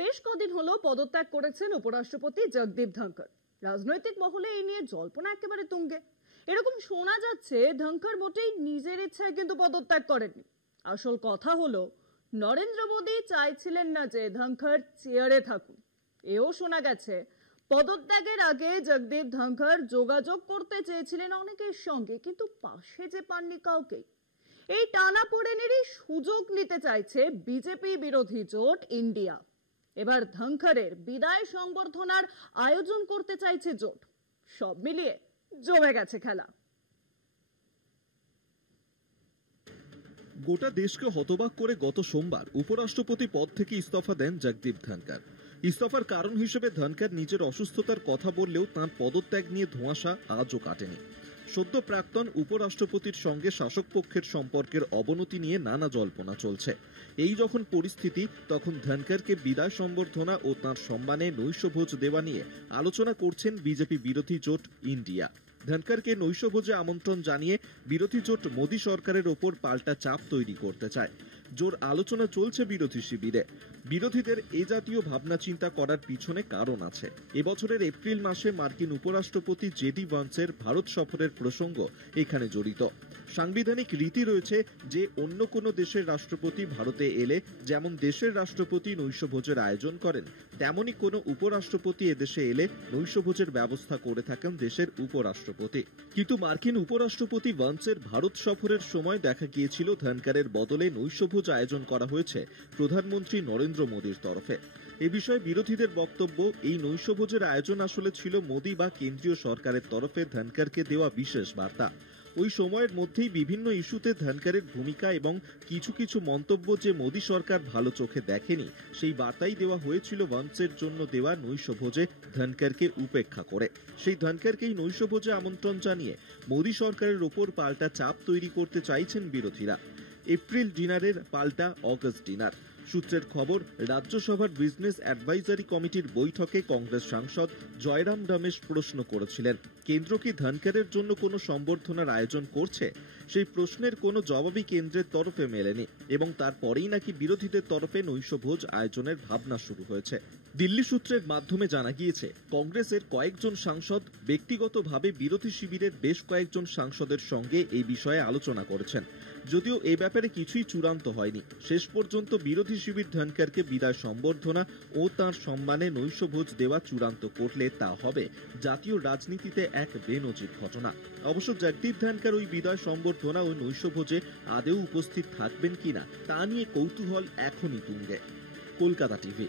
বেশ কদিন হলো পদত্যাগ করেছেন উপরাষ্ট্রপতি জগদীপ ধনখড়। রাজনৈতিক মহলে এই নিয়ে জল্পনা একেবারে তুঙ্গে। এরকম শোনা যাচ্ছে ধনখড় মোটেই নিজের ইচ্ছায় কিন্তু পদত্যাগ করেননি। আসল কথা হলো নরেন্দ্র মোদী চাইছিলেন না যে ধনখড় চেয়ারে থাকুন। এও শোনা গেছে পদত্যাগের আগে জগদীপ ধনখড় যোগাযোগ করতে চেয়েছিলেন অনেকের সঙ্গে, কিন্তু পাশে যে পাননি কাউকে। এই টানাপোড়েনেরই সুযোগ নিতে চাইছে বিজেপি বিরোধী জোট ইন্ডিয়া। এবার ধনখড়ের বিদায় সংবর্ধনার আয়োজন করতে চাইছে জোট। সব মিলিয়ে জমে গেছে খেলা। গোটা দেশকে হতবাক করে গত সোমবার উপরাষ্ট্রপতি পদ থেকে ইস্তফা দেন জগদীপ ধনখড়। ইস্তফার কারণ হিসেবে ধনখড় নিজের অসুস্থতার কথা বললেও তাঁর পদত্যাগ নিয়ে ধোঁয়াশা আজও কাটেনি। সদ্য প্রাক্তন উপরাষ্ট্রপতির সঙ্গে শাসক পক্ষের সম্পর্কের অবনতি নিয়ে নানা জল্পনা চলছে। এই যখন পরিস্থিতি, তখন ধনখড়কে বিদায় সম্বর্ধনা ও তাঁর সম্মানে নৈশভোজ দেওয়া নিয়ে আলোচনা করছেন বিজেপি বিরোধী জোট ইন্ডিয়া। ধনখড়কে নৈশভোজে আমন্ত্রণ জানিয়ে বিরোধী জোট মোদী সরকারের ওপর পাল্টা চাপ তৈরি করতে চায়। জোর আলোচনা চলছে বিরোধী শিবিরে। বিরোধীদের এ জাতীয় ভাবনা চিন্তা করার পিছনে কারণ আছে। এবছরের এপ্রিল মাসে মার্কিন উপরাষ্ট্রপতি জেডি ভান্সের ভারত সফরের প্রসঙ্গ এখানে জড়িত। সাংবিধানিক রীতি রয়েছে যে অন্য কোনো দেশের রাষ্ট্রপতি ভারতে এলে যেমন দেশের রাষ্ট্রপতি নৈশভোজের আয়োজন করেন, তেমনি কোনো উপরাষ্ট্রপতি এদেশে এলে নৈশভোজের ব্যবস্থা করে থাকেন দেশের উপরাষ্ট্রপতি। কিন্তু মার্কিন উপরাষ্ট্রপতি ভান্সের ভারত সফরের সময় দেখা গিয়েছিল ধনখড়ের বদলে নৈশভোজ আয়োজন করা হয়েছে প্রধানমন্ত্রী নরেন্দ্র মোদীর তরফে। এ বিষয়ে বিরোধীদের বক্তব্য, এই নৈশভোজের আয়োজন আসলে ছিল মোদী বা কেন্দ্রীয় সরকারের তরফে ধনখড়কে দেওয়া বিশেষ বার্তা। ওই সময়ের মধ্যেই বিভিন্ন ইস্যুতে ধনখড়ের ভূমিকা এবং কিছু কিছু মন্তব্য যে মোদী সরকার ভালো চোখে দেখেনি, সেই বার্তাই দেওয়া হয়েছিল ভান্সের জন্য দেওয়া নৈশভোজে ধনখড়কে উপেক্ষা করে। সেই ধনখড়কেই নৈশভোজে আমন্ত্রণ জানিয়ে মোদী সরকারের ওপর পাল্টা চাপ তৈরি করতে চাইছেন বিরোধীরা। এপ্রিল ডিনারের পাল্টা অগস্ট ডিনার। সূত্রের খবর, রাজ্যসভার বিজনেস অ্যাডভাইজারি কমিটির বৈঠকে কংগ্রেস সাংসদ জয়রাম রমেশ প্রশ্ন করেছিলেন, কেন্দ্র কি ধনখড়ের জন্য কোনো সম্বর্ধনার আয়োজন করছে? সেই প্রশ্নের কোনো জবাবই কেন্দ্রের তরফে মেলেনি এবং তারপরেই নাকি বিরোধীদের তরফে নৈশভোজ আয়োজনের ভাবনা শুরু হয়েছে। দিল্লি সূত্রের মাধ্যমে জানা গিয়েছে, কংগ্রেসের কয়েকজন সাংসদ ব্যক্তিগতভাবে বিরোধী শিবিরের বেশ কয়েকজন সাংসদের সঙ্গে এই বিষয়ে আলোচনা করেছেন। যদিও এ ব্যাপারে কিছুই চূড়ান্ত হয়নি। শেষ পর্যন্ত বিরোধী শিবির ধনখড়কে বিদায় সম্বর্ধনা ও তাঁর সম্মানে নৈশভোজ দেওয়া চূড়ান্ত করলে তা হবে জাতীয় রাজনীতিতে এক বেনজির ঘটনা। অবশ্য জগদীপ ধনখড় ওই বিদায় সম্বর্ধনা ও নৈশভোজে আদৌ উপস্থিত থাকবেন কিনা তা নিয়ে কৌতূহল এখনই তুঙ্গে। কলকাতা টিভি।